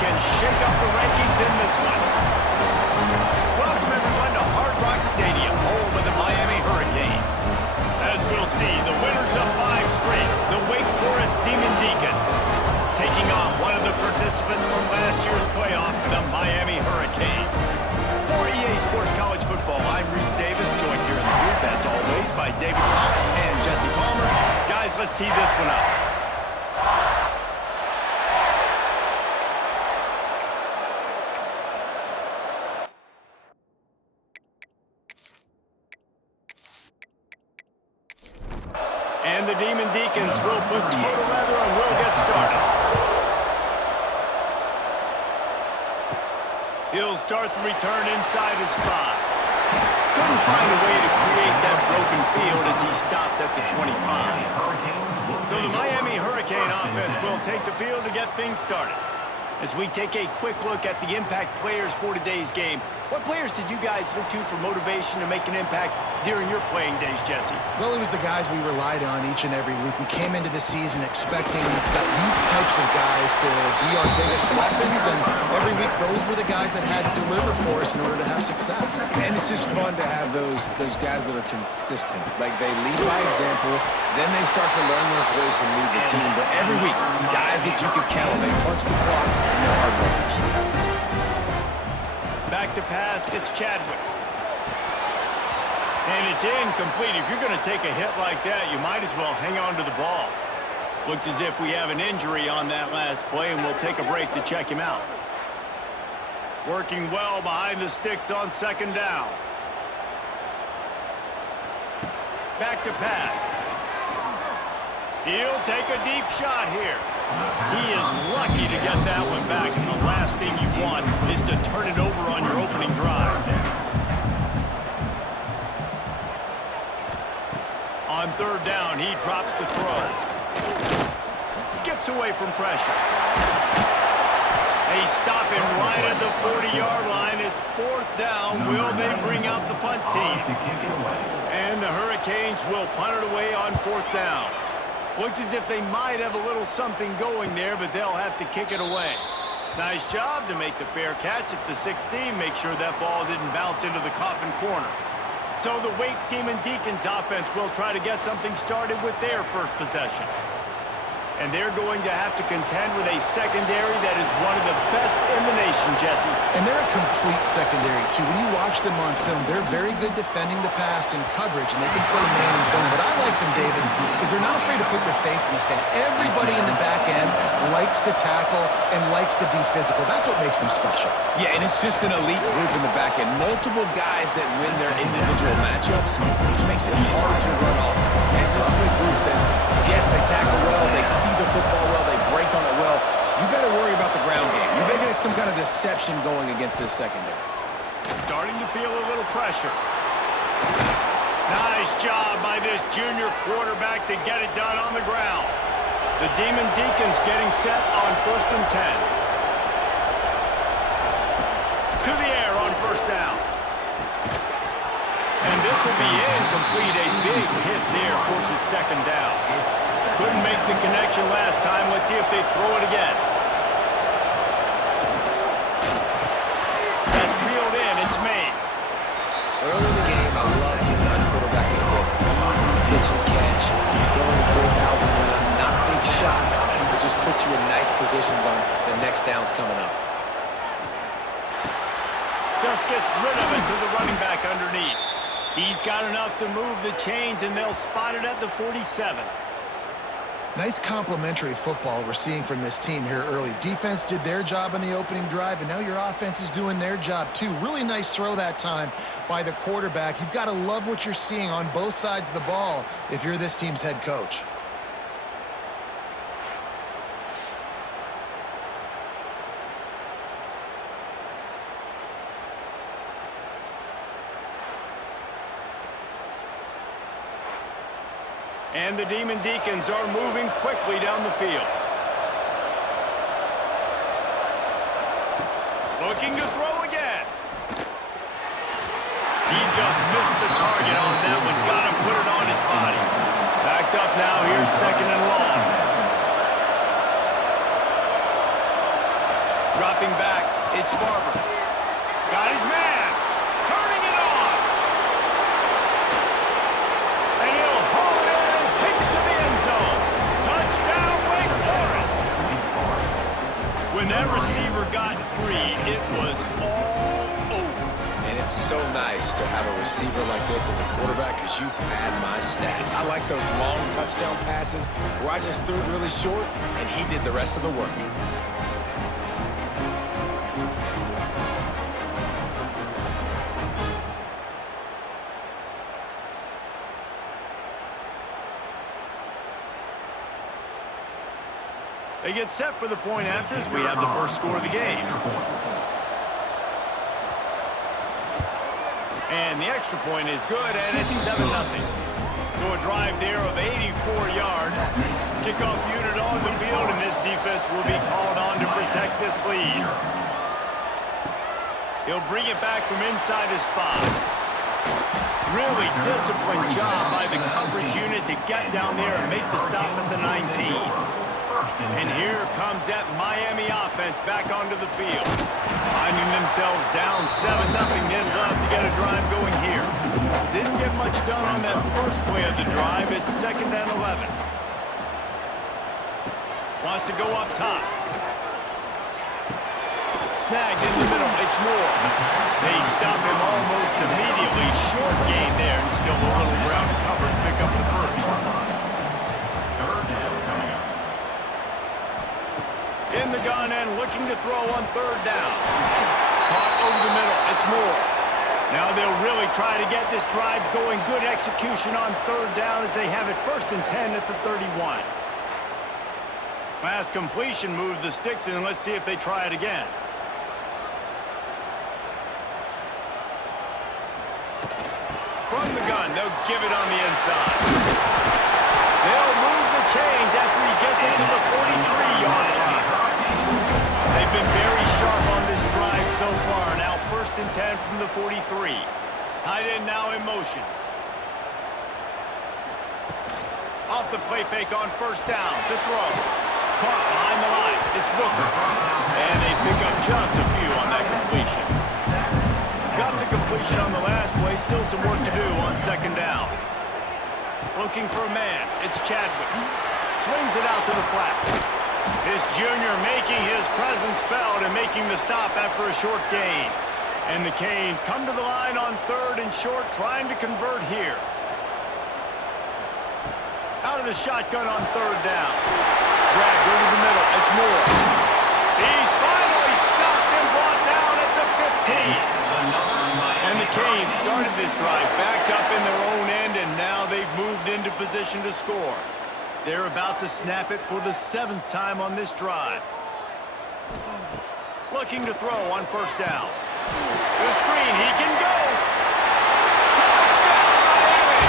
can shake up the rankings in this one. Welcome, everyone, to Hard Rock Stadium, home of the Miami Hurricanes. As we'll see, the winners of 5 straight, the Wake Forrest Demon Deacons, taking on one of the participants from last year's playoff, the Miami Hurricanes. For EA Sports College Football, I'm Reese Davis, joined here in the booth, as always, by David Pollock and Jesse Palmer. Guys, let's tee this one up. And the Demon Deacons will put total leather and will get started. He'll start the return inside his 5. Couldn't find a way to create that broken field as he stopped at the 25. So the Miami Hurricane offense will take the field to get things started. As we take a quick look at the impact players for today's game, what players did you guys look to for motivation to make an impact during your playing days, Jesse? Well, it was the guys we relied on each and every week. We came into the season expecting these types of guys to be our biggest weapons, and every week those were the guys that had to deliver for us in order to have success. And it's just fun to have those guys that are consistent. Like, they lead by example, then they start to learn their voice and lead the team. But every week, guys that you can count on, they punch the clock, and they're hard workers. Back to pass, it's Chadwick. And it's incomplete. If you're going to take a hit like that, you might as well hang on to the ball. Looks as if we have an injury on that last play, and we'll take a break to check him out. Working well behind the sticks on 2nd down. Back to pass. He'll take a deep shot here. He is lucky to get that one back, and the last thing you want is to turn it over on your opening drive. On 3rd down, he drops the throw. Skips away from pressure. They stop him right at the 40-yard line. It's 4th down. Will they bring out the punt team? And the Hurricanes will punt it away on 4th down. Looked as if they might have a little something going there, but they'll have to kick it away. Nice job to make the fair catch at the 16. Make sure that ball didn't bounce into the coffin corner. So the Wake Demon Deacons offense will try to get something started with their first possession. And they're going to have to contend with a secondary that is one of the best in the nation, Jesse. And they're a complete secondary, too. When you watch them on film, they're very good defending the pass and coverage, and they can play man and zone. But I like them, David, because they're not afraid to put their face in the fan. Everybody in the back end likes to tackle and likes to be physical. That's what makes them special. Yeah, and it's just an elite group in the back end. Multiple guys that win their individual matchups, which makes it hard to run offense. And this is a group that, yes, they tackle well, they see the football well, they break on it well. You better worry about the ground game. You better get some kind of deception going against this secondary. Starting to feel a little pressure. Nice job by this junior quarterback to get it done on the ground. The Demon Deacons getting set on 1st and 10. To the air on 1st down. And this will be incomplete. A big hit there forces 2nd down. Couldn't make the connection last time. Let's see if they throw it again. That's reeled in. It's Mays. Early in the game, I love giving my quarterback a rhythm. Easy pitch and catch. You've thrown it 4,000 times. Not big shots, but just put you in nice positions on the next downs coming up. Just gets rid of it to the running back underneath. He's got enough to move the chains, and they'll spot it at the 47. Nice complementary football we're seeing from this team here early. Defense did their job on the opening drive, and now your offense is doing their job too. Really nice throw that time by the quarterback. You've got to love what you're seeing on both sides of the ball if you're this team's head coach. And the Demon Deacons are moving quickly down the field. Looking to throw again. He just missed the target on that one. Got to put it on his body. Backed up now. Here's 2nd and long. Drops Stepping back, it's Barber. Got his man. Turning it on. And he'll haul it in and take it to the end zone. Touchdown, Wake Forest. When that receiver got free, it was all over. And it's so nice to have a receiver like this as a quarterback because you pad my stats. I like those long touchdown passes where I just threw it really short and he did the rest of the work. They get set for the point after as we have the first score of the game. And the extra point is good, and it's 7-0. So a drive there of 84 yards. Kickoff unit on the field, and this defense will be called on to protect this lead. He'll bring it back from inside his 5. Really disciplined job by the coverage unit to get down there and make the stop at the 19. And here comes that Miami offense back onto the field. Finding themselves down 7-0, they'd love to get a drive going here. Didn't get much done on that first play of the drive. It's 2nd and 11. Wants to go up top. Snagged in the middle. It's Moore. They stop him almost immediately. Short gain there, and still a little ground to cover and pick up the first. In the gun and looking to throw on 3rd down. Caught over the middle. It's Moore. Now they'll really try to get this drive going. Good execution on 3rd down as they have it 1st and 10 at the 31. Pass completion moved the sticks in. Let's see if they try it again. From the gun, they'll give it on the inside. They'll move the chains after he gets it to the 43-yard line. They've been very sharp on this drive so far. Now 1st and 10 from the 43. Tight end now in motion. Off the play fake on 1st down to throw. Caught behind the line. It's Booker. And they pick up just a few on that completion. Got the completion on the last play. Still some work to do on 2nd down. Looking for a man. It's Chadwick. Swings it out to the flat. This junior making his presence felt and making the stop after a short gain. And the Canes come to the line on 3rd and short, trying to convert here. Out of the shotgun on 3rd down. Dragged over the middle. It's Moore. He's finally stopped and brought down at the 15. And the Canes started this drive backed up in their own end, and now they've moved into position to score. They're about to snap it for the 7th time on this drive. Looking to throw on 1st down. The screen, he can go. Touchdown, Miami!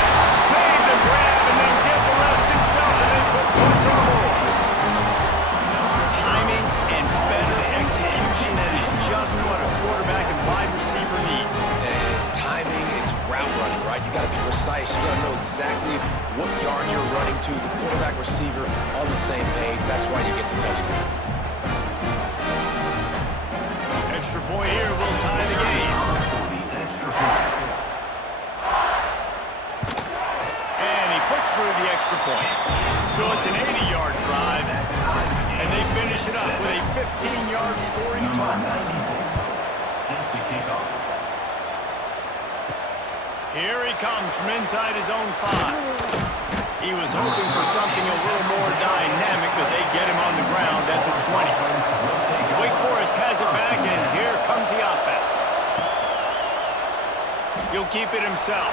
Made the grab and then did the rest himself, and then put points on board. Timing and better execution, that is just what a quarterback and wide receiver need. And it's timing, it's route running, right? You got to be precise. You got to know exactly what yard you're running to. The quarterback receiver on the same page. That's why you get the touchdown. Extra point here will tie the game. And he puts through the extra point. So it's an 80-yard drive, and they finish it up with a 15-yard scoring toss. Here he comes from inside his own 5. He was hoping for something a little more dynamic, but they get him on the ground at the 20. Wake Forest has it back, and here comes the offense. He'll keep it himself.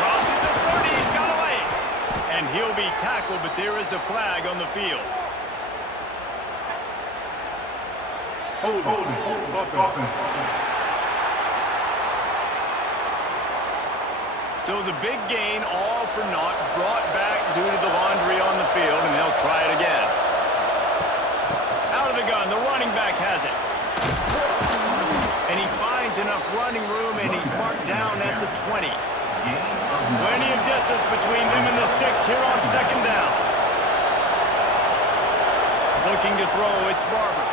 Crosses the 30, he's got away. And he'll be tackled, but there is a flag on the field. So the big gain, all for naught, brought back due to the laundry on the field, and they'll try it again. Out of the gun, the running back has it. And he finds enough running room, and he's marked down at the 20. Plenty of distance between them and the sticks here on 2nd down. Looking to throw, it's Barber.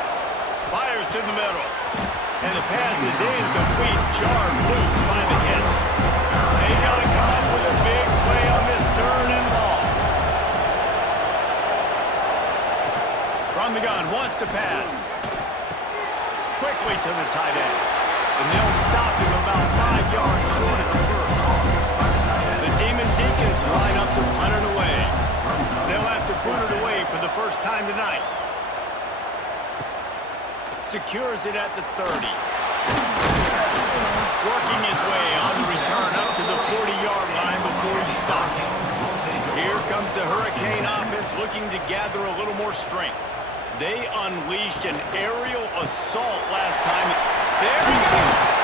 Fires to the middle. And the pass is incomplete, jarred loose by the hit. They got to come up with a big play on this 3rd and long. From the gun, wants to pass. Quickly to the tight end. And they'll stop him about 5 yards short of the first. The Demon Deacons line up to punt it away. They'll have to boot it away for the first time tonight. Secures it at the 30. Working his way on the return up to the 40-yard line before he stopped. Here comes the Hurricane offense looking to gather a little more strength. They unleashed an aerial assault last time. There he goes!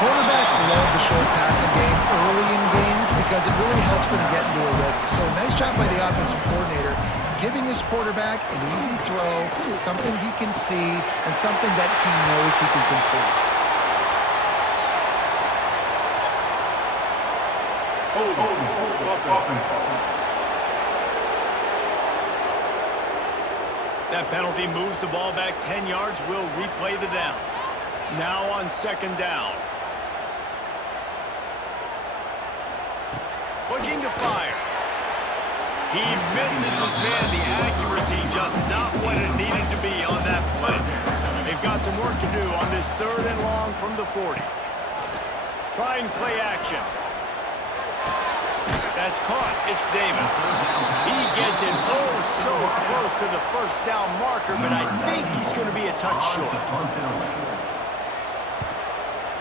Quarterbacks love the short passing game early in games because it really helps them get into a rhythm. So nice job by the offensive coordinator giving his quarterback an easy throw, something he can see, and something that he knows he can complete. That penalty moves the ball back 10 yards. We'll replay the down. Now on 2nd down. Looking to fire. He misses his man. The accuracy just not what it needed to be on that play. They've got some work to do on this 3rd and long from the 40. Try and play action. That's caught. It's Davis. He gets it so close to the 1st down marker, but I think he's going to be a touch short.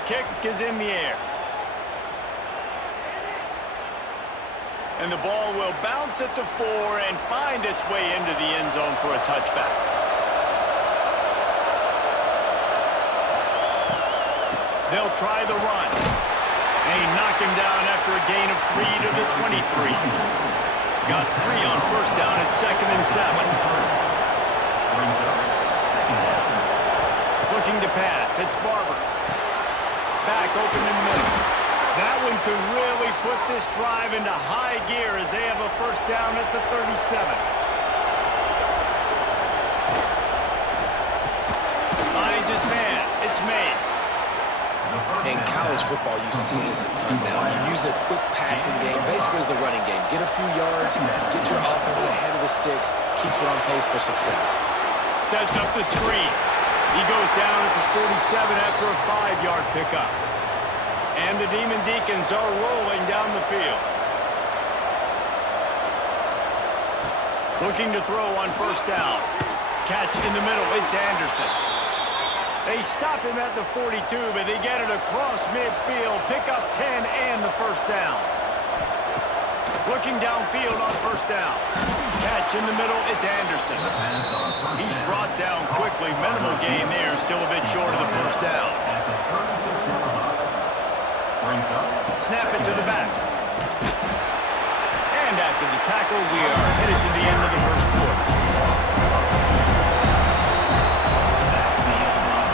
Kick is in the air. And the ball will bounce at the 4 and find its way into the end zone for a touchback. They'll try the run. They knock him down after a gain of 3 to the 23. Got 3 on 1st down at 2nd and 7. Looking to pass. It's Barber. Back open in the middle. That one could really put this drive into high gear as they have a 1st down at the 37. Finds his man. It's Mays. In college football, you see this a ton now. You use a quick passing game, basically as the running game. Get a few yards, get your offense ahead of the sticks, keeps it on pace for success. Sets up the screen. He goes down at the 47 after a 5-yard pickup. And the Demon Deacons are rolling down the field. Looking to throw on 1st down. Catch in the middle. It's Anderson. They stop him at the 42, but they get it across midfield. Pick up 10 and the 1st down. Looking downfield on 1st down. Catch in the middle. It's Anderson. He's brought down quickly. Minimal gain there. Still a bit short of the 1st down. Snap it to the back. And after the tackle, we are headed to the end of the 1st quarter.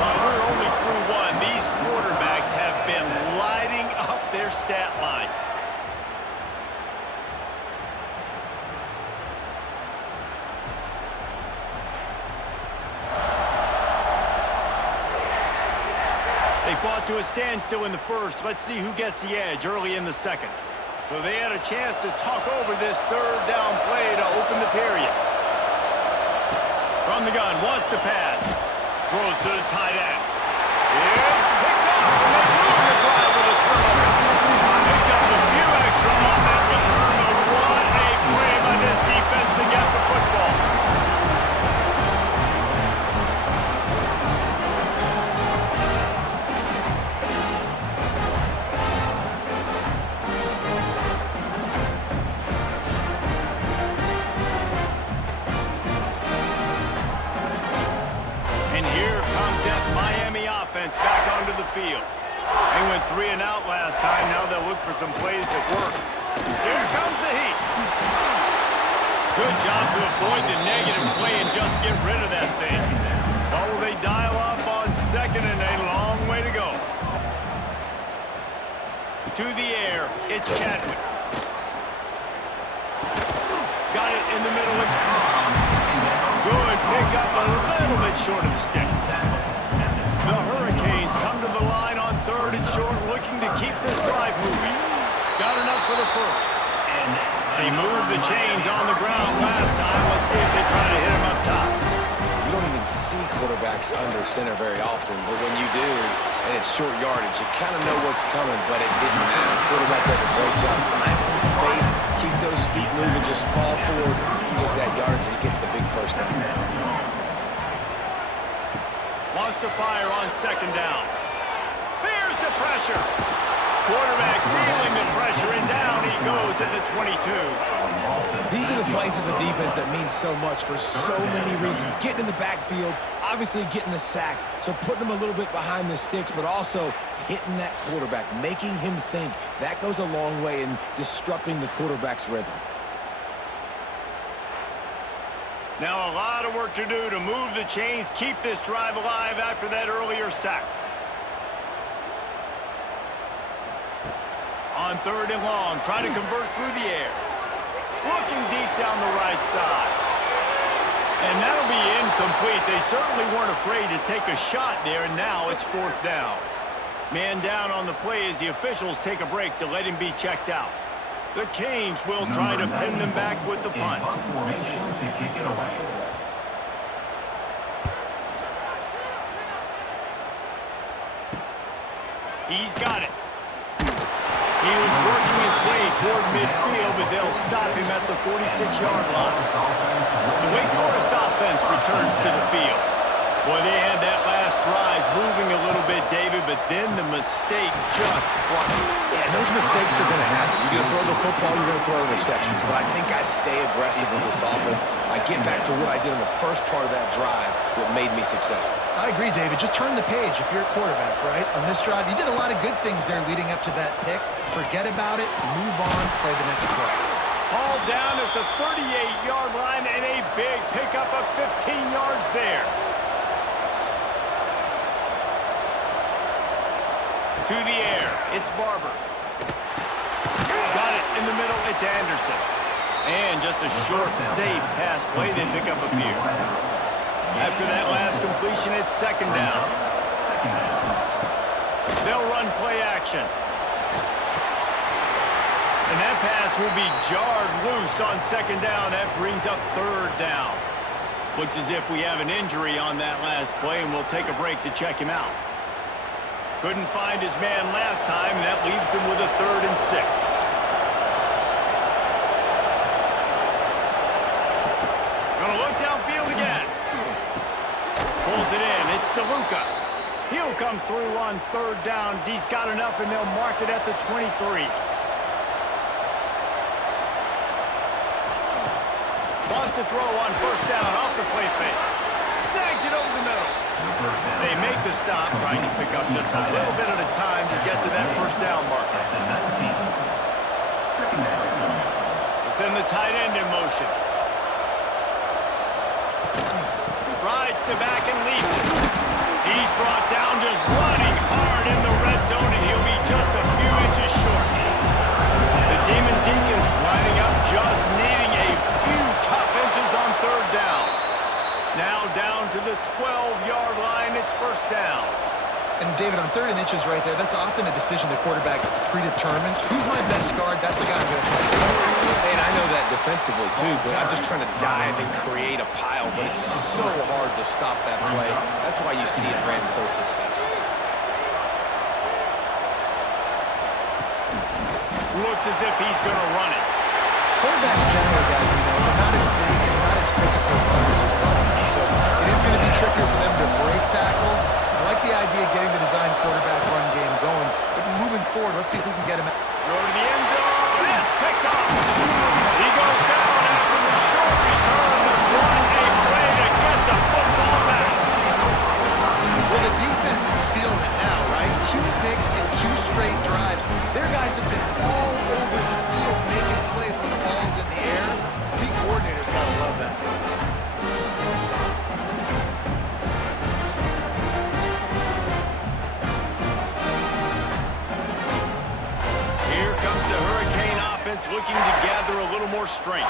While we're only through 1, these quarterbacks have been lighting up their stat lines. They fought to a standstill in the 1st. Let's see who gets the edge early in the 2nd. So they had a chance to talk over this 3rd down play to open the period. From the gun, wants to pass. Throws to the tight end. It's picked up, and they ruin the drive with a turnover. Picked up a few extra on that return, but what a play by this defense to get the football. Back onto the field. They went 3 and out last time. Now they'll look for some plays that work. Here comes the heat. Good job to avoid the negative play and just get rid of that thing. Oh, they dial up on 2nd and a long way to go. To the air, it's Chadwick. Got it in the middle, it's Carr. Good pick up a little bit bit short of the sticks. The Hurricanes come to the line on 3rd and short, looking to keep this drive moving. Got enough for the first. They moved the chains on the ground last time. Let's see if they try to hit him up top. You don't even see quarterbacks under center very often, but when you do, and it's short yardage, you kind of know what's coming, but it didn't matter. Quarterback does a great job. Find some space, keep those feet moving, just fall forward, get that yardage, and he gets the big first down. Wants to fire on 2nd down. There's the pressure. Quarterback feeling the pressure, and down he goes at the 22. These are the plays as a defense that mean so much for so many reasons. Getting in the backfield, obviously getting the sack, so putting him a little bit behind the sticks, but also hitting that quarterback, making him think. That goes a long way in disrupting the quarterback's rhythm. Now a lot of work to do to move the chains, keep this drive alive after that earlier sack. On 3rd and long, trying to convert through the air. Looking deep down the right side. And that'll be incomplete. They certainly weren't afraid to take a shot there, and now it's 4th down. Man down on the play as the officials take a break to let him be checked out. The Canes will try to pin them back with the punt. He's got it. He was working his way toward midfield, but they'll stop him at the 46-yard line. The Wake Forest offense returns to the field. Boy, they had that last drive moving a little bit, David, but then the mistake just crushed it. Yeah, and those mistakes are going to happen. You're going to throw the football, you're going to throw interceptions, but I think I stay aggressive with this offense. I get back to what I did in the first part of that drive that made me successful. I agree, David. Just turn the page if you're a quarterback, right? On this drive, you did a lot of good things there leading up to that pick. Forget about it, move on, play the next play. All down at the 38-yard line, and a big pickup of 15 yards there. To the air, it's Barber. Got it in the middle, it's Anderson. And just a short, safe pass play, they pick up a few. After that last completion, it's 2nd down. They'll run play action. And that pass will be jarred loose on 2nd down. That brings up 3rd down. Looks as if we have an injury on that last play, and we'll take a break to check him out. Couldn't find his man last time, and that leaves him with a 3rd and 6. Gonna look downfield again. Pulls it in. It's DeLuca. He'll come through on 3rd down as he's got enough, and they'll mark it at the 23. Wants to throw on 1st down off the play fake. Snags it over the middle. They make the stop, trying to pick up just a little bit at a time to get to that 1st down marker. They send the tight end in motion. Rides to back and leaps it. He's brought down just running hard in the red zone, and he'll be just a few inches short. The Demon Deacons lining up, just needing a few tough inches on 3rd down. Now down to the 12-yard line, it's 1st down. And David, on 3rd and inches right there, that's often a decision the quarterback predetermines. Who's my best guard? That's the guy I'm going to play. And I know that defensively too, but I'm just trying to dive and create a pile, but it's so hard to stop that play. That's why you see it ran so successful. Looks as if he's going to run it. Quarterbacks generally, guys, we know, they're not as big and not as physical runners as running backs. So it is going to be trickier for them to break tackles. I like the idea of getting the design quarterback run game going. But moving forward, let's see if we can get him. Throw to the end zone. It's picked up. He goes down after the short return. What a play to get the football back. Well, the defense is feeling it now, right? 2 picks in 2 straight drives. Their guys have been all over the field making plays when the ball's in the air. D coordinators got to love that. Here comes the Hurricane offense looking to gather a little more strength.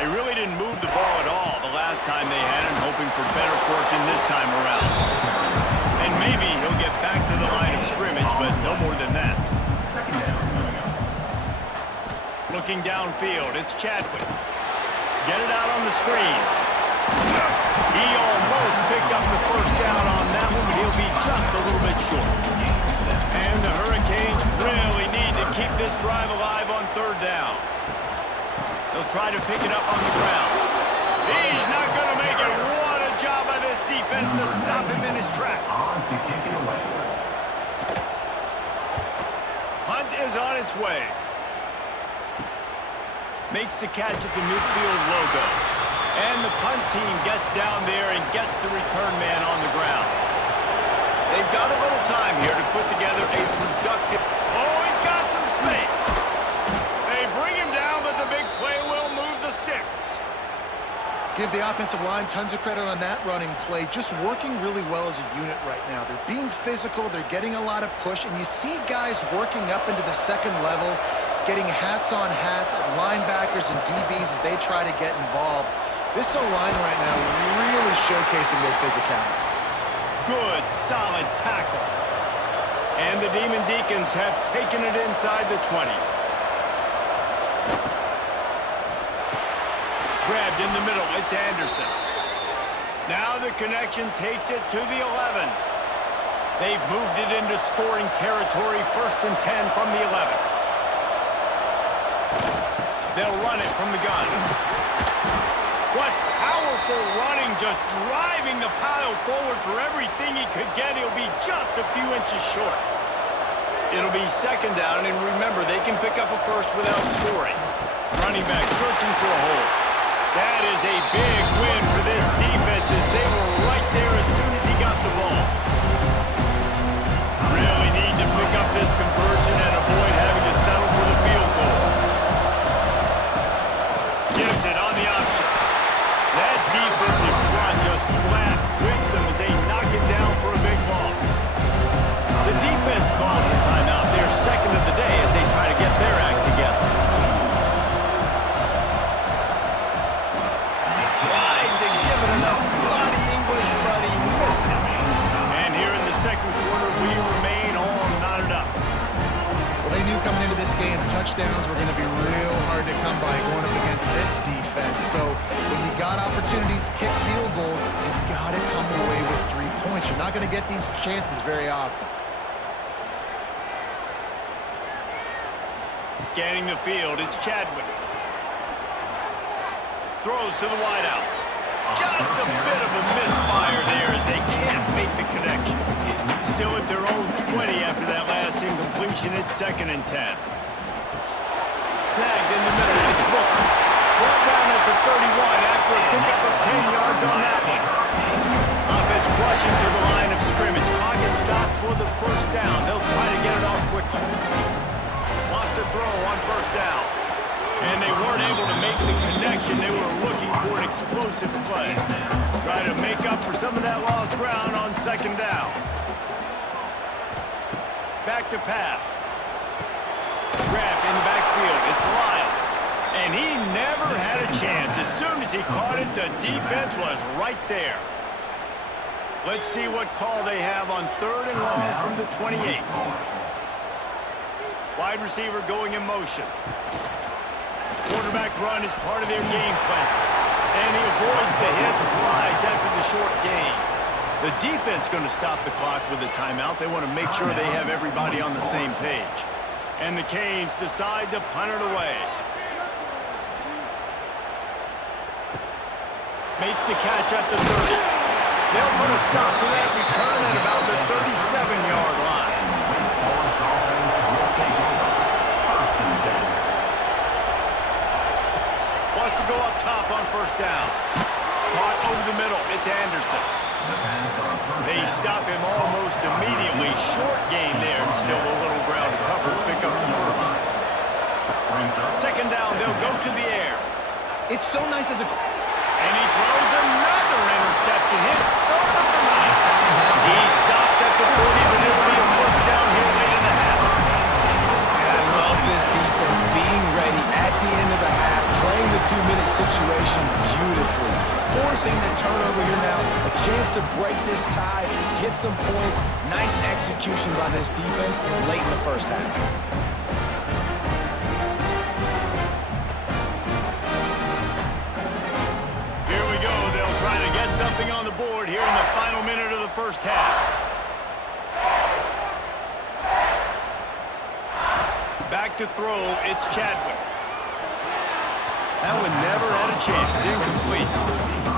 They really didn't move the ball at all the last time they had it, and hope hoping for better fortune this time around. And maybe he'll get back to the line of scrimmage, but no more than that. Looking downfield, it's Chadwick. Get it out on the screen. He almost picked up the first down on that one, but he'll be just a little bit short. And the Hurricanes really need to keep this drive alive on third down. They'll try to pick it up on the ground. He's not going to make it. What a job by this defense to stop him in his tracks. Hunt is on its way. Makes the catch at the midfield logo. And the punt team gets down there and gets the return man on the ground. They've got a little time here to put together a productive... Oh, he's got some space. They bring him down, but the big play will move the sticks. Give the offensive line tons of credit on that running play. Just working really well as a unit right now. They're being physical. They're getting a lot of push. And you see guys working up into the second level, getting hats on hats at linebackers and DBs as they try to get involved. This O-line right now really showcasing their physicality. Good, solid tackle. And the Demon Deacons have taken it inside the 20. Grabbed in the middle, it's Anderson. Now the connection takes it to the 11. They've moved it into scoring territory, 1st and 10 from the 11. They'll run it from the gun. What powerful running, just driving the pile forward for everything he could get. He'll be just a few inches short. It'll be 2nd down, and remember, they can pick up a first without scoring. Running back searching for a hole. That is a big win for this defense as they were right there as soon as he got the ball. Really need to pick up this conversion and avoid having to settle for the field goal. Gives it on the option. That defensive front just flat whipped them as they knock it down for a big loss. The defense calls a timeout. They're 2nd of the day as they try to get their act together. Tried to give it enough bloody English, but he missed it. And here in the 2nd quarter, we remain all knotted up. Well, they knew coming into this game, touchdowns were going to be real hard to come by going up against this defense. So when you got opportunities to kick field goals, you've got to come away with 3 points. You're not going to get these chances very often. Scanning the field, it's Chadwick. Throws to the wideout. Just a bit of a misfire there as they can't make the connection. Still at their own 20 after that last incompletion. It's 2nd and 10. Snagged in the middle. It's Booker. Brought down at the 31 after a pickup of 10 yards on that one. Offense rushing to the line of scrimmage. Clock is stopped for the 1st down. They'll try to get it off quickly. Lost a throw on 1st down. And they weren't able to make the connection. They were looking for an explosive play. Try to make up for some of that lost ground on 2nd down. Back to pass. Grab in the backfield. It's Lyle. And he never had a chance. As soon as he caught it, the defense was right there. Let's see what call they have on 3rd and long from the 28. Wide receiver going in motion. Quarterback run is part of their game plan. And he avoids the hit and slides after the short gain. The defense going to stop the clock with a timeout. They want to make sure they have everybody on the same page. And the Canes decide to punt it away. Makes the catch at the 30. They'll put a stop to that return at about the 37-yard line. Wants to go up top on 1st down. Caught over the middle. It's Anderson. They stop him almost immediately. Short gain there and still a little ground to cover to pick up the 1st. 2nd down, they'll go to the air. It's so nice as a... And he throws another interception. His 3rd of the night. He stopped at the 40, but it'll be a 1st down here late in the half. And I love this defense being ready at the end of the half, playing the 2-minute situation beautifully, forcing the turnover here now. A chance to break this tie, get some points. Nice execution by this defense late in the first half. Something on the board here in the final minute of the first half. Back to throw, it's Chadwick. That one never had a chance, incomplete.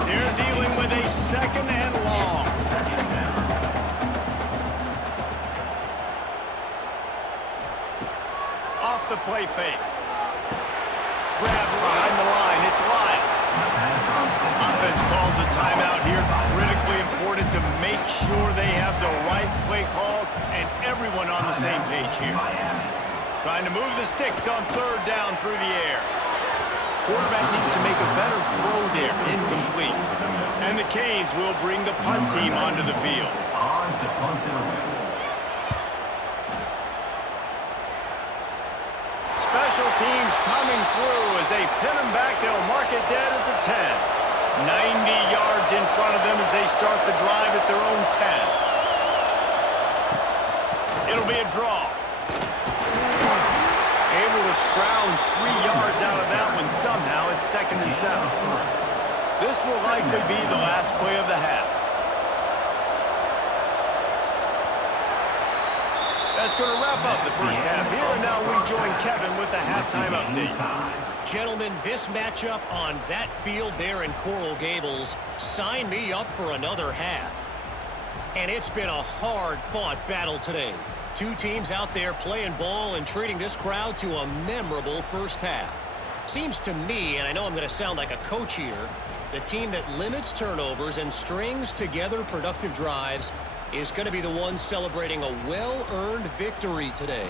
They're dealing with a second and long. Off the play fake. Grab behind the line, it's Lyle. Offense calls a timeout here. Critically important to make sure they have the right play call and everyone on the same page here. Trying to move the sticks on third down through the air. Quarterback needs to make a better throw there. Incomplete. And the Canes will bring the punt team onto the field. Special teams coming through as they pin them back. They'll mark it dead at the 10. 90 yards in front of them as they start the drive at their own 10. It'll be a draw. Able to scrounge 3 yards out of that one somehow. It's 2nd and 7. This will likely be the last play of the half. That's going to wrap up the first half here, and now we join Kevin with the halftime update. Gentlemen, this matchup on that field there in Coral Gables, sign me up for another half. And it's been a hard-fought battle today. Two teams out there playing ball and treating this crowd to a memorable first half. Seems to me, and I know I'm going to sound like a coach here, the team that limits turnovers and strings together productive drives is going to be the one celebrating a well-earned victory today.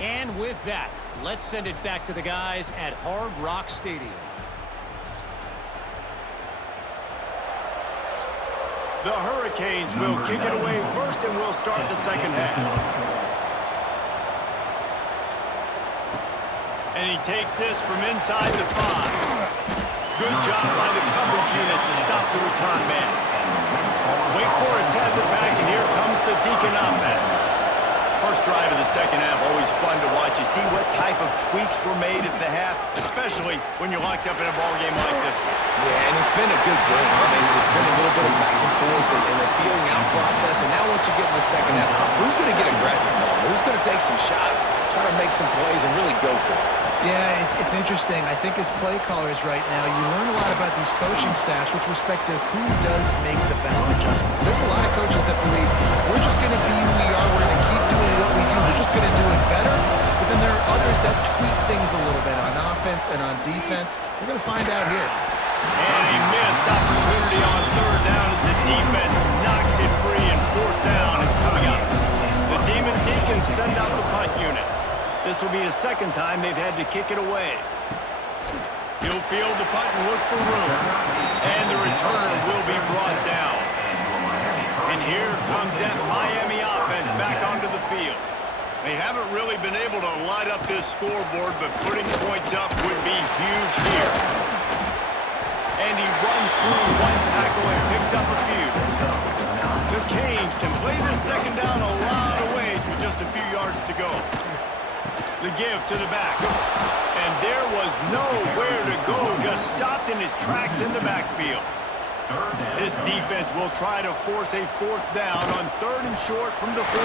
And with that, let's send it back to the guys at Hard Rock Stadium. The Hurricanes will kick it away first, and we'll start the second half. And he takes this from inside the 5. Good job by the coverage unit to stop the return man. Wake Forrest has it back, and here comes the Deacon offense. First drive of the second half, always fun to watch. You see what type of tweaks were made at the half, especially when you're locked up in a ball game like this one. Yeah, and it's been a good game. I mean, it's been a little bit of back and forth and a feeling out process. And now once you get in the second half, who's going to get aggressive, Paul? Who's going to take some shots, try to make some plays, and really go for it? Yeah, it's interesting. I think as play callers right now, you learn a lot about these coaching staffs with respect to who does make the best adjustments. There's a lot of coaches that believe we're just going to be who we are. We're going to keep doing what we do. We're just going to do it better. But then there are others that tweak things a little bit on offense and on defense. We're going to find out here. And a missed opportunity on third down as the defense knocks it free, and fourth down is coming up. The Demon Deacons send out the punt unit. This will be the second time they've had to kick it away. He'll field the punt and look for room. And the returner will be brought down. And here comes that Miami offense back onto the field. They haven't really been able to light up this scoreboard, but putting points up would be huge here. And he runs through one tackle and picks up a few. The Canes can play this second down a lot of ways with just a few yards to go. The give to the back. And there was nowhere to go, just stopped in his tracks in the backfield. This defense will try to force a fourth down on third and short from the 45.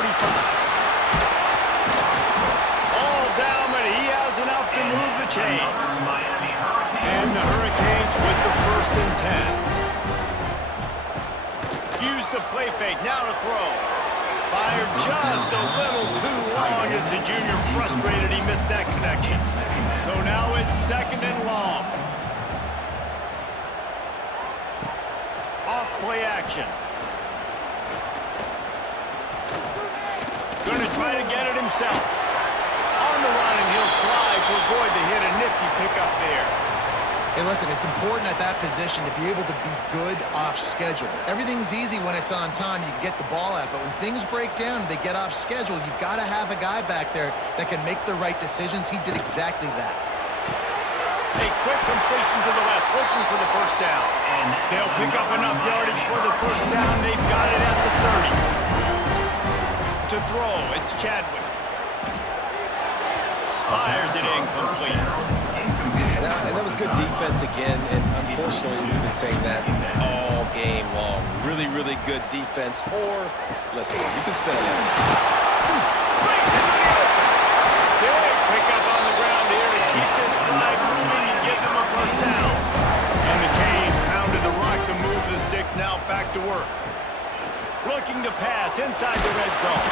All down, but he has enough to move the chains. And the Hurricanes with the 1st and 10. Use the play fake, now to throw. Fired just a little too long as the junior frustrated he missed that connection. So now it's 2nd and long. Off play action. Going to try to get it himself. On the run, and he'll slide to avoid the hit. A nifty pickup there. Hey, listen, it's important at that position to be able to be good off schedule. Everything's easy when it's on time. You can get the ball out. But when things break down and they get off schedule, you've got to have a guy back there that can make the right decisions. He did exactly that. A quick completion to the left, looking for the first down. They'll pick up enough yardage for the first down. They've got it at the 30. To throw, it's Chadwick. Fires it incomplete. And that was good defense again, and unfortunately, we've been saying that all game long. Really, really good defense, or, listen, you can spin on the other side. Breaks into the open. Big pickup on the ground here to keep this drive moving and give them a first down. And the Canes pounded the rock to move the sticks, now back to work. Looking to pass inside the red zone.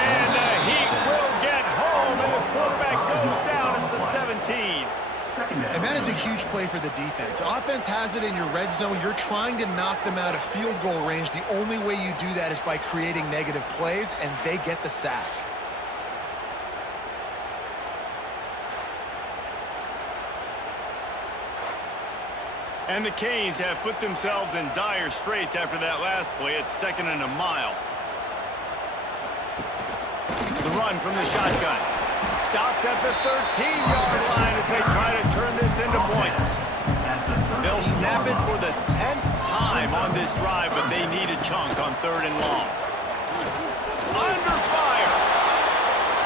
And the Heat will get home, and the quarterback goes down at the 17. And that is a huge play for the defense. Offense has it in your red zone. You're trying to knock them out of field goal range. The only way you do that is by creating negative plays, and they get the sack. And the Canes have put themselves in dire straits after that last play. It's 2nd and a mile. The run from the shotgun. Stopped at the 13-yard line as they try to turn this into points. They'll snap it for the 10th time on this drive, but they need a chunk on 3rd and long. Under fire.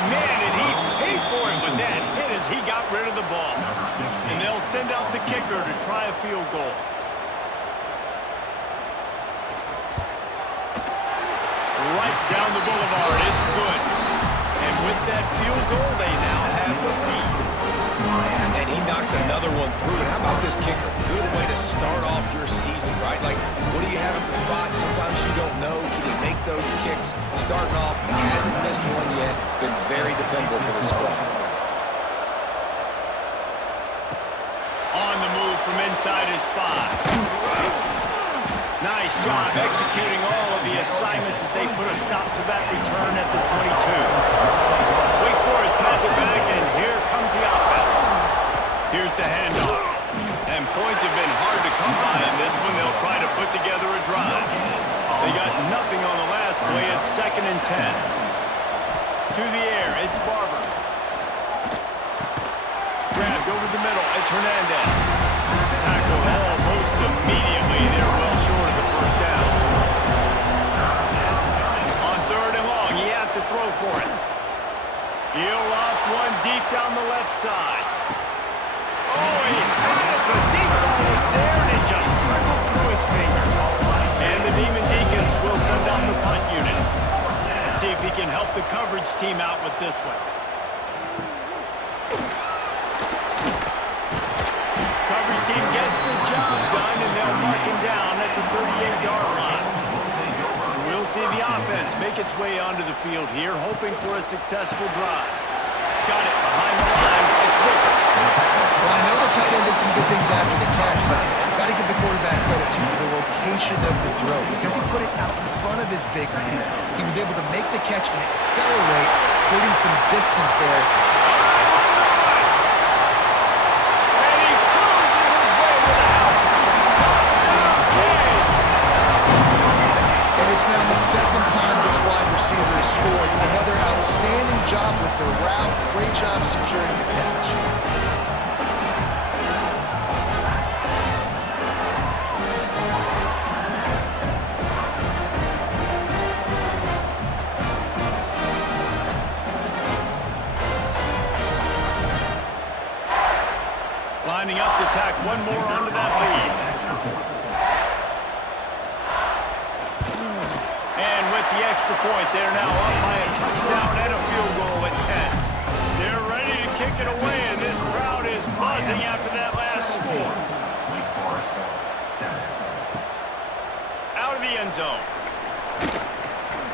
Man, did he pay for it with that hit as he got rid of the ball. And they'll send out the kicker to try a field goal. Right down the boulevard. It's good. And with that field goal, they now have the lead. And he knocks another one through. And how about this kicker? Good way to start off your season, right? Like, what do you have at the spot? Sometimes you don't know. Can he make those kicks? Starting off, hasn't missed one yet. Been very dependable for the squad. On the move from inside his 5. Nice job executing all of the assignments as they put a stop to that return at the 22. Wake Forest has it back, and here comes the offense. Here's the handoff. And points have been hard to come by in this one. They'll try to put together a drive. They got nothing on the last play. It's 2nd and 10. To the air, it's Barber. Grabbed over the middle, it's Hernandez. Tackled almost immediately. They're well short of the first down. On 3rd and long, he has to throw for it. He'll loft one deep down the left side. Oh, he had it. The deep ball was there, and it just trickled through his fingers. And the Demon Deacons will send out the punt unit. Let's see if he can help the coverage team out with this one. Coverage team gets the job done, and they'll mark him down at the 38-yard line. We'll see the offense make its way onto the field here, hoping for a successful drive. Got it behind the line. It's Wicker. Well, I know the tight end did some good things after the catch, but got to give the quarterback credit, too, for the location of the throw. Because he put it out in front of his big man, he was able to make the catch and accelerate, creating some distance there. It's now the 2nd time this wide receiver has scored. Another outstanding job with the route. Great job securing the catch. Lining up to tack one more onto that lead. And with the extra point, they're now up by a touchdown and a field goal at 10. They're ready to kick it away, and this crowd is buzzing after that last score. Out of the end zone.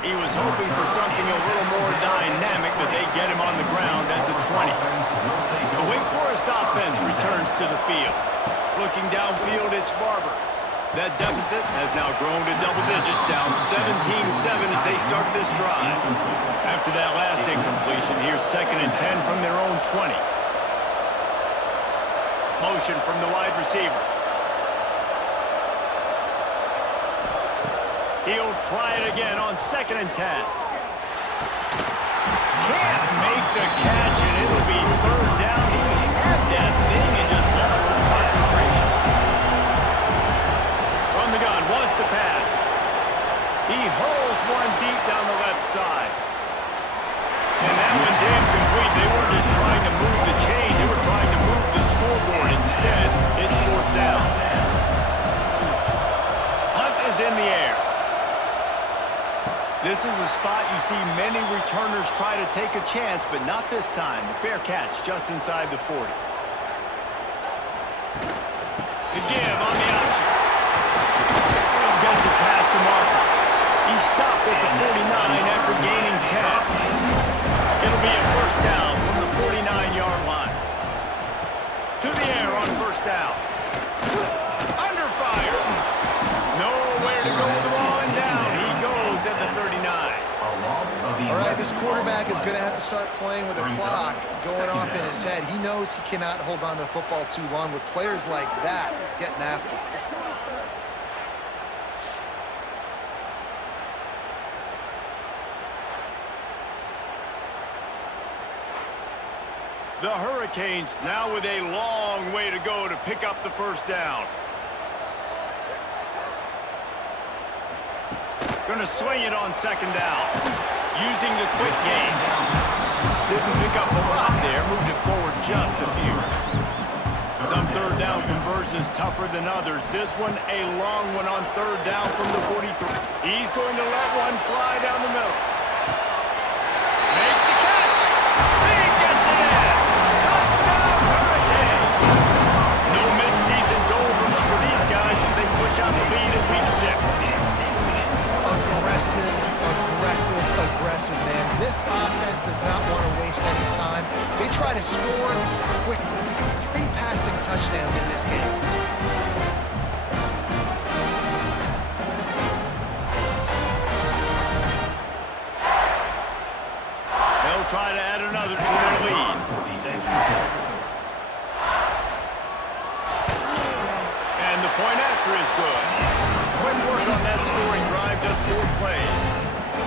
He was hoping for something a little more dynamic, but they get him on the ground at the 20. The Wake Forest offense returns to the field. Looking downfield, it's Barber. That deficit has now grown to double digits, down 17-7 as they start this drive. After that last incompletion, here's 2nd and 10 from their own 20. Motion from the wide receiver. He'll try it again on 2nd and 10. Can't make the catch, and it'll be 3rd down. He had that thing and He hurls one deep down the left side. And that one's incomplete. They weren't just trying to move the chain. They were trying to move the scoreboard. Instead, it's 4th down. Punt is in the air. This is a spot you see many returners try to take a chance, but not this time. The fair catch just inside the 40. The give on the option. Gets it past the marker. He stopped at the 49 after gaining 10. It'll be a 1st down from the 49-yard line. To the air on 1st down. Under fire. Nowhere to go with the ball and down. He goes at the 39. All right, this quarterback is going to have to start playing with a clock going off in his head. He knows he cannot hold on to the football too long with players like that getting after him. The Hurricanes now with a long way to go to pick up the 1st down. Going to swing it on 2nd down. Using the quick game. Didn't pick up a lot there. Moved it forward just a few. Some 3rd down conversions tougher than others. This one a long one on 3rd down from the 43. He's going to let one fly down the middle. Makes the catch. He gets it in. Touchdown Hurricane. No mid-season doldrums for these guys as they push out the lead in week 6. Aggressive, man. This offense does not want to waste any time. They try to score quickly. 3 passing touchdowns in this game. They'll try to add another to their lead. And the point after is good. Quick work on that scoring drive, just 4 plays.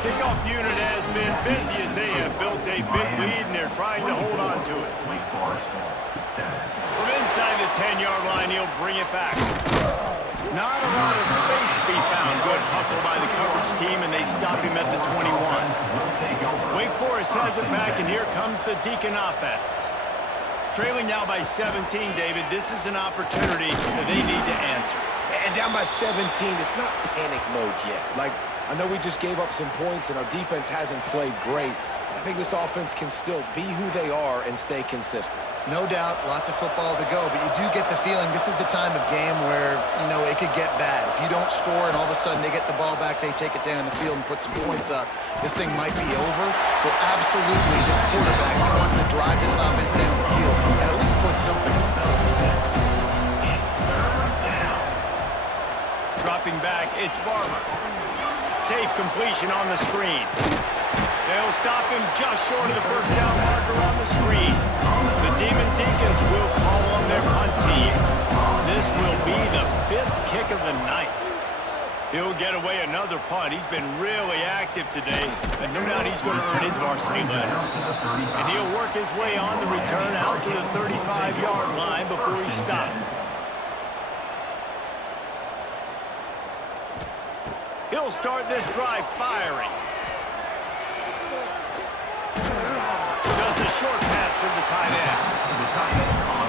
Kickoff unit has been busy as they have built a big lead, and they're trying to hold on to it. From inside the 10-yard line, he'll bring it back. Not a lot of space to be found. Good hustle by the coverage team, and they stop him at the 21. Wake Forest has it back, and here comes the Deacon offense. Trailing now by 17, David. This is an opportunity that they need to answer. And down by 17, it's not panic mode yet. I know we just gave up some points and our defense hasn't played great. I think this offense can still be who they are and stay consistent. No doubt, lots of football to go, but you do get the feeling this is the time of game where, it could get bad. If you don't score and all of a sudden they get the ball back, they take it down the field and put some points up, this thing might be over. So absolutely, this quarterback, he wants to drive this offense down the field and at least put something on. Dropping back, it's Barber. Safe completion on the screen. They'll stop him just short of the 1st down marker on the screen. The Demon Deacons will call on their punt team. This will be the 5th kick of the night. He'll get away another punt. He's been really active today, and no doubt he's going to earn his varsity letter. And he'll work his way on the return out to the 35-yard line before he stops. He'll start this drive firing. Just a short pass to the tight end.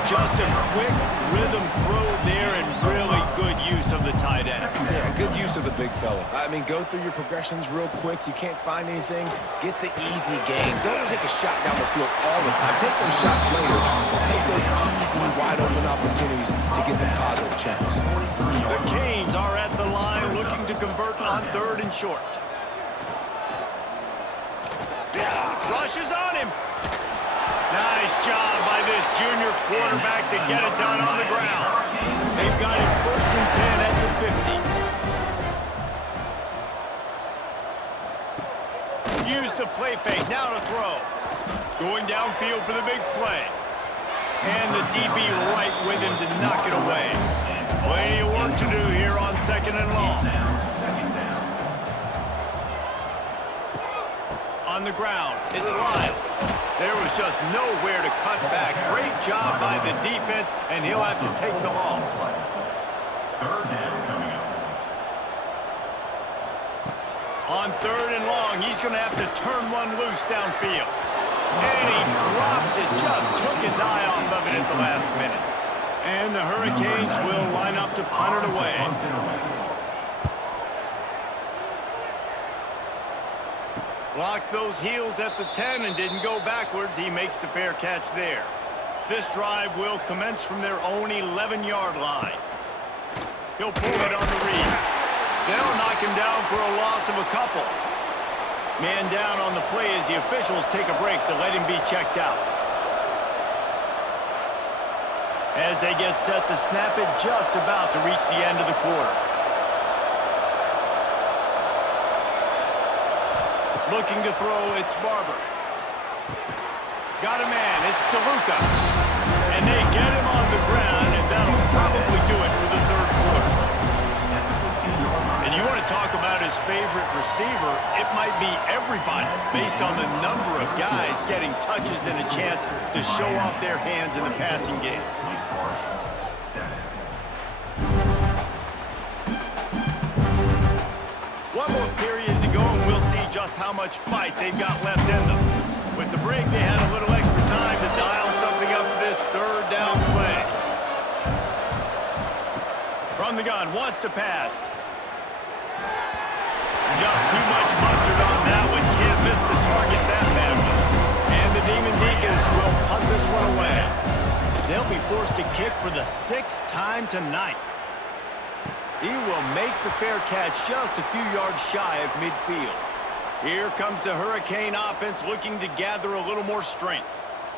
Just a quick rhythm throw there and really good use of the tight end. Yeah, good use of the big fella. Go through your progressions real quick. You can't find anything. Get the easy gain. Don't take a shot down the field all the time. Take those shots later. Take those easy, wide-open opportunities to get some positive checks. The Canes are at the line looking to convert on 3rd and short. Rushes on him. Nice job by this junior quarterback to get it done on the ground. They've got him 1st and 10 at the 50. Use the play fake, now to throw. Going downfield for the big play. And the DB right with him to knock it away. Plenty of work to do here on 2nd and long. On the ground, it's Lyle. There was just nowhere to cut back. Great job by the defense, and he'll have to take the loss. 3rd down coming up. On 3rd and long, he's going to have to turn one loose downfield. And he drops it, just took his eye off of it at the last minute. And the Hurricanes will line up to punt it away. Blocked those heels at the 10 and didn't go backwards. He makes the fair catch there. This drive will commence from their own 11-yard line. He'll pull it on the read. They'll knock him down for a loss of a couple. Man down on the play as the officials take a break to let him be checked out. As they get set to snap it, just about to reach the end of the quarter. Looking to throw, it's Barber. Got a man, it's DeLuca. And they get him on the ground, and that'll probably do it for the 3rd quarter. And you want to talk about his favorite receiver, it might be everybody, based on the number of guys getting touches and a chance to show off their hands in the passing game. One more period to go, and we'll see just how much fight they've got left in them. With the break, they had a little extra time to dial something up for this 3rd down play. From the gun, wants to pass. Just too much mustard on that one. Can't miss the target that badly. And the Demon Deacons will punt this one away. They'll be forced to kick for the 6th time tonight. He will make the fair catch just a few yards shy of midfield. Here comes the Hurricane offense looking to gather a little more strength.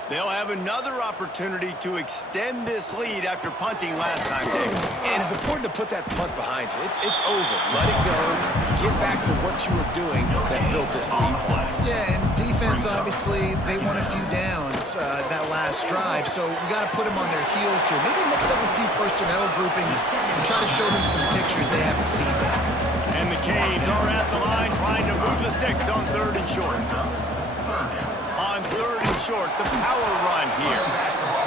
They'll have another opportunity to extend this lead after punting last time, David. And it's important to put that punt behind you. It's over. Let it go. Get back to what you were doing that built this lead. Yeah, and defense, obviously, they won a few downs that last drive, so we got to put them on their heels here. Maybe mix up a few personnel groupings and try to show them some pictures they haven't seen yet. And the Canes are at the line trying to move the sticks on 3rd and short. On 3rd and short, the power run here.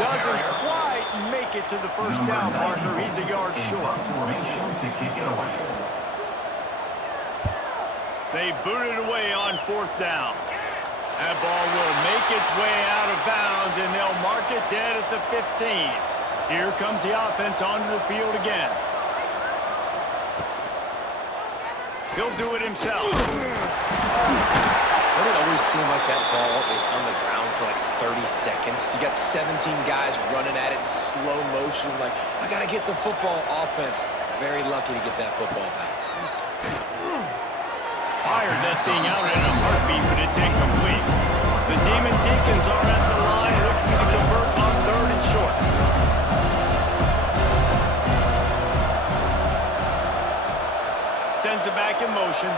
Doesn't quite make it to the 1st down marker. He's a yard short. They boot it away on 4th down. That ball will make its way out of bounds, and they'll mark it dead at the 15. Here comes the offense onto the field again. He'll do it himself. Doesn't it always seem like that ball is on the ground for like 30 seconds? You got 17 guys running at it in slow motion. Like, I got to get the football. Offense, very lucky to get that football back. Fired that thing out in a heartbeat, but it's incomplete. The Demon Deacons are at the line looking to convert on 3rd and short. Sends it back in motion.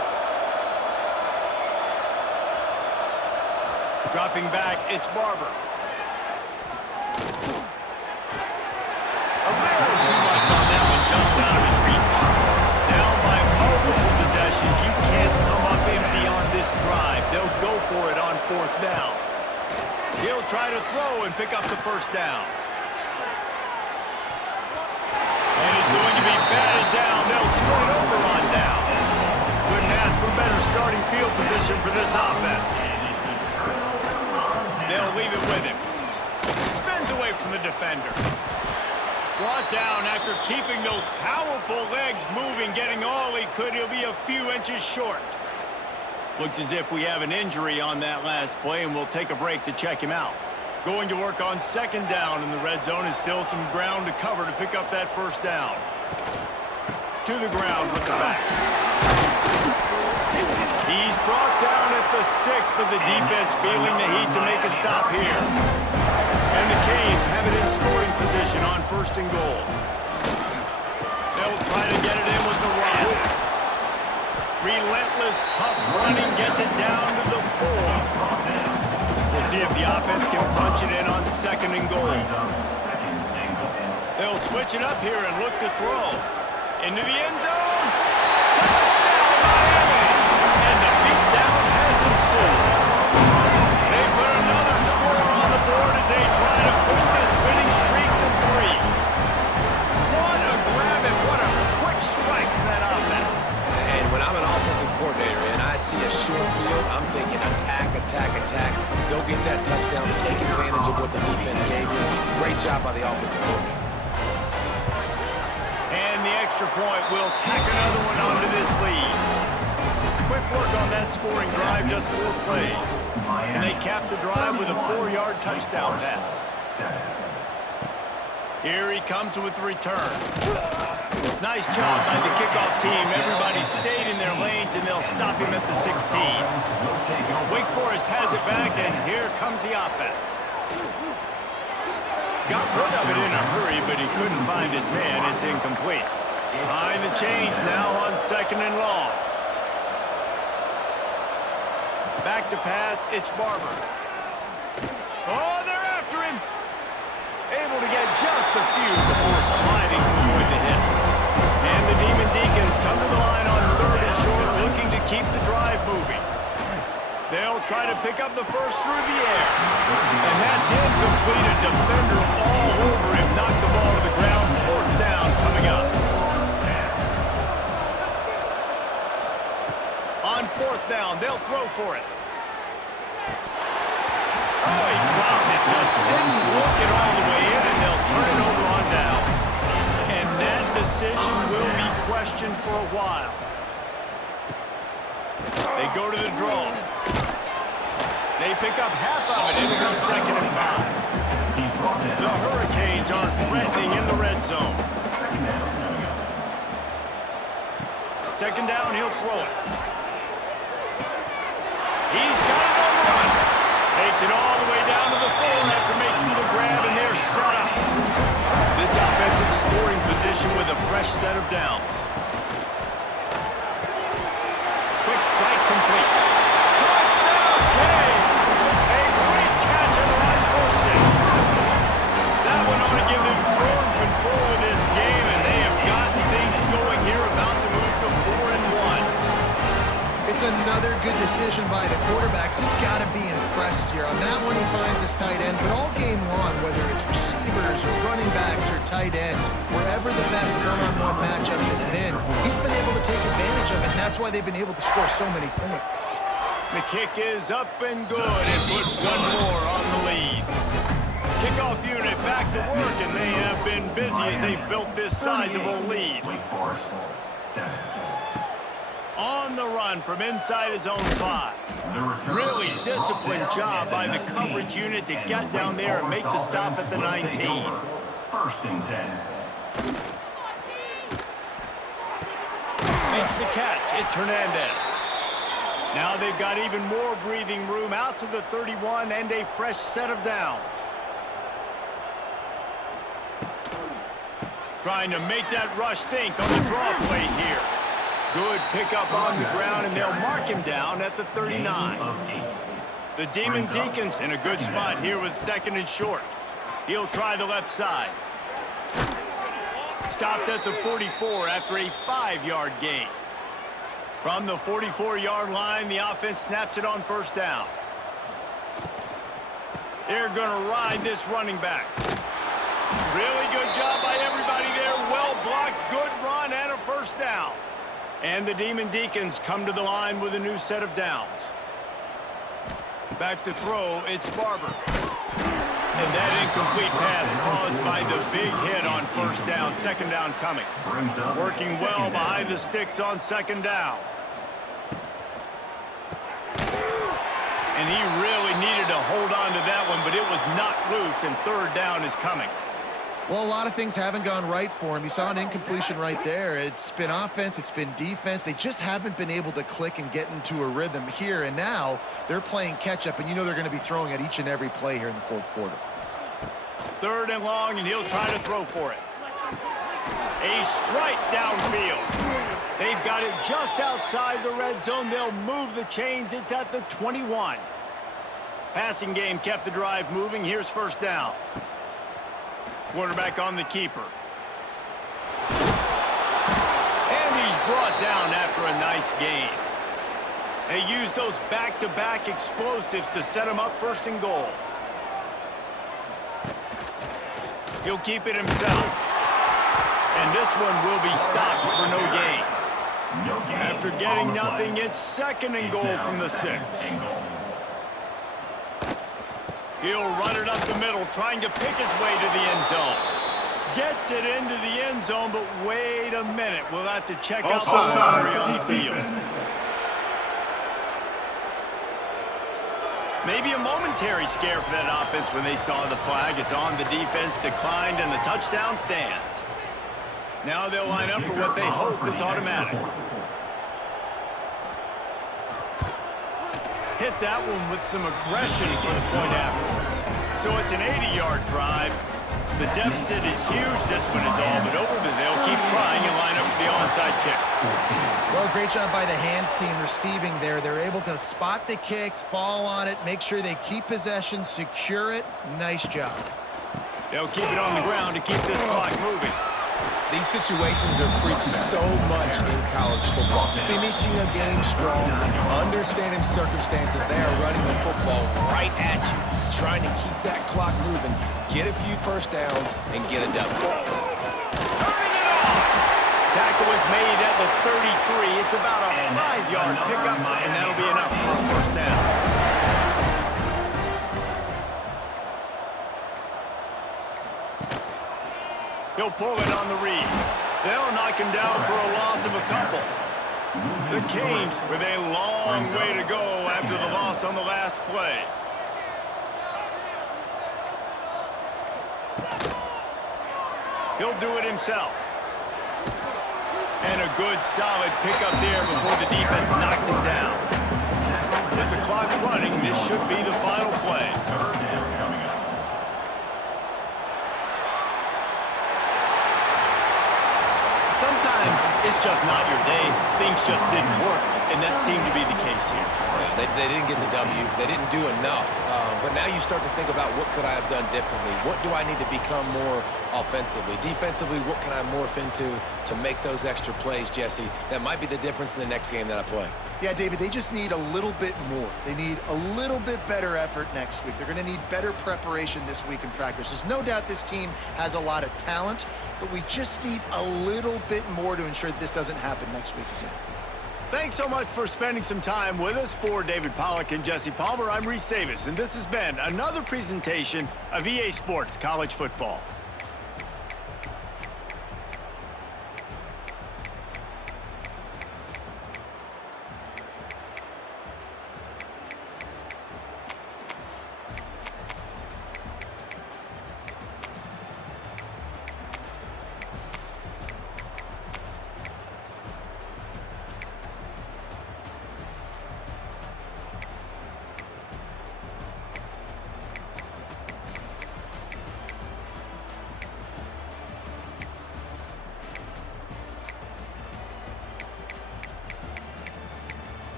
Dropping back, it's Barber. A little too much on that one, just out of his reach. Down by multiple possessions. You can't come up empty on this drive. They'll go for it on 4th down. He'll try to throw and pick up the 1st down. And it's going to be batted down. They'll turn it over on downs. Couldn't ask for better starting field position for this offense. They'll leave it with him. Spins away from the defender. Brought down after keeping those powerful legs moving, getting all he could. He'll be a few inches short. Looks as if we have an injury on that last play, and we'll take a break to check him out. Going to work on 2nd down in the red zone is still some ground to cover to pick up that 1st down. To the ground with the back. He's brought down at the 6, but the defense feeling the heat to make a stop here. And the Canes have it in scoring position on 1st and goal. They'll try to get it in with the run. Relentless, tough running gets it down to the 4. We'll see if the offense can punch it in on 2nd and goal. They'll switch it up here and look to throw. Into the end zone. Touchdown, Miami! And the beatdown has ensued. They put another score on the board as they try to push this winning streak to 3. What a grab and what a quick strike from that offense. And when I'm an offensive coordinator and I see a short field, I'm thinking attack, attack, attack. Go get that touchdown. Take advantage of what the defense gave you. Great job by the offensive coordinator. And the extra point will tack another one onto this lead. Quick work on that scoring drive, just 4 plays. And they cap the drive with a 4-yard touchdown pass. Here he comes with the return. Nice job by the kickoff team. Everybody stayed in their lanes, and they'll stop him at the 16. Wake Forest has it back, and here comes the offense. Got rid of it in a hurry, but he couldn't find his man. It's incomplete. Behind the chains now on 2nd and long. Back to pass, it's Barber. Oh, they're after him. Able to get just a few before sliding to avoid the hits. And the Demon Deacons come to the line on 3rd and short, looking to keep the drive moving. They'll try to pick up the first through the air. And that's incomplete. A defender all over him. Knocked the ball to the ground. 4th down coming up. On 4th down, they'll throw for it. Oh, he dropped it. Just didn't look it all the way in, and they'll turn it over on downs. And that decision will be questioned for a while. They go to the draw. They pick up half of it. It'll be 2nd and 5. The Hurricanes are threatening in the red zone. 2nd down, he'll throw it. He's got it on the run. Takes it all the way down to the 4 after making the grab, and they're set up. This offensive scoring position with a fresh set of downs. Quick strike complete. Touchdown, Canes! A great catch and run for 6. That one ought to give them firm control of this game, and they have gotten things going here, about to move to 4 and 1. It's another good decision by the quarterback. You've got to be impressed here. On that one, he finds his tight end, but all game long, whether it's receivers or running backs or tight ends, wherever the best one-on-one matchup has been, he's been able to take advantage of it, and that's why they've been able to score so many points. The kick is up and good, and put one more on the lead. Kickoff unit back to work, and they have been busy as they've built this sizable lead. On the run from inside his own 5. Really disciplined job by the coverage unit to get down there and make the stop at the 19. 1st and 10. Makes the catch. It's Hernandez. Now they've got even more breathing room out to the 31 and a fresh set of downs. Trying to make that rush think on the draw play here. Good pickup on the ground, and they'll mark him down at the 39. The Demon Deacons in a good spot here with 2nd and short. He'll try the left side. Stopped at the 44 after a 5-yard gain. From the 44-yard line, the offense snaps it on 1st down. They're going to ride this running back. Really good job by everybody there. Well blocked, good run, and a 1st down. And the Demon Deacons come to the line with a new set of downs. Back to throw, it's Barber. And that incomplete pass caused by the big hit on 1st down. 2nd down coming. Working well behind the sticks on 2nd down. And he really needed to hold on to that one, but it was not loose, and 3rd down is coming. Well, a lot of things haven't gone right for him. You saw an incompletion right there. It's been offense, it's been defense. They just haven't been able to click and get into a rhythm here. And now they're playing catch-up, and you know they're going to be throwing at each and every play here in the 4th quarter. 3rd and long, and he'll try to throw for it. A strike downfield. They've got it just outside the red zone. They'll move the chains. It's at the 21. Passing game kept the drive moving. Here's 1st down. Quarterback on the keeper. And he's brought down after a nice gain. They use those back-to-back explosives to set him up 1st and goal. He'll keep it himself. And this one will be stopped for no gain. After getting nothing, it's 2nd and goal from the 6. He'll run it up the middle, trying to pick his way to the end zone. Gets it into the end zone, but wait a minute. We'll have to check out the boundary on the field. Maybe a momentary scare for that offense when they saw the flag. It's on, the defense declined, and the touchdown stands. Now they'll line up for what they hope is automatic. Hit that one with some aggression for the point after. So it's an 80-yard drive. The deficit is huge. This one is all but over, but they'll keep trying and line up for the onside kick. Well, great job by the hands team receiving there. They're able to spot the kick, fall on it, make sure they keep possession, secure it. Nice job. They'll keep it on the ground to keep this clock moving. These situations are preached so much in college football. Finishing a game strong, understanding circumstances. They are running the football right at you, trying to keep that clock moving, get a few first downs, and get a W. Turning it on! Tackle was made at the 33. It's about a 5-yard pickup, and that'll be enough for a first down. He'll pull it on the read. They'll knock him down for a loss of a couple. The Canes with a long way to go after the loss on the last play. He'll do it himself. And a good, solid pickup there before the defense knocks him down. With the clock running, this should be the final play. Sometimes it's just not your day. Things just didn't work, and that seemed to be the case here. Yeah, they didn't get the W. They didn't do enough. But now you start to think about what could I have done differently? What do I need to become more offensively? Defensively, what can I morph into to make those extra plays, Jesse? That might be the difference in the next game that I play. Yeah, David, they just need a little bit more. They need a little bit better effort next week. They're going to need better preparation this week in practice. There's no doubt this team has a lot of talent, but we just need a little bit more to ensure that this doesn't happen next week again. Thanks so much for spending some time with us. For David Pollack and Jesse Palmer, I'm Reese Davis, and this has been another presentation of EA Sports College Football.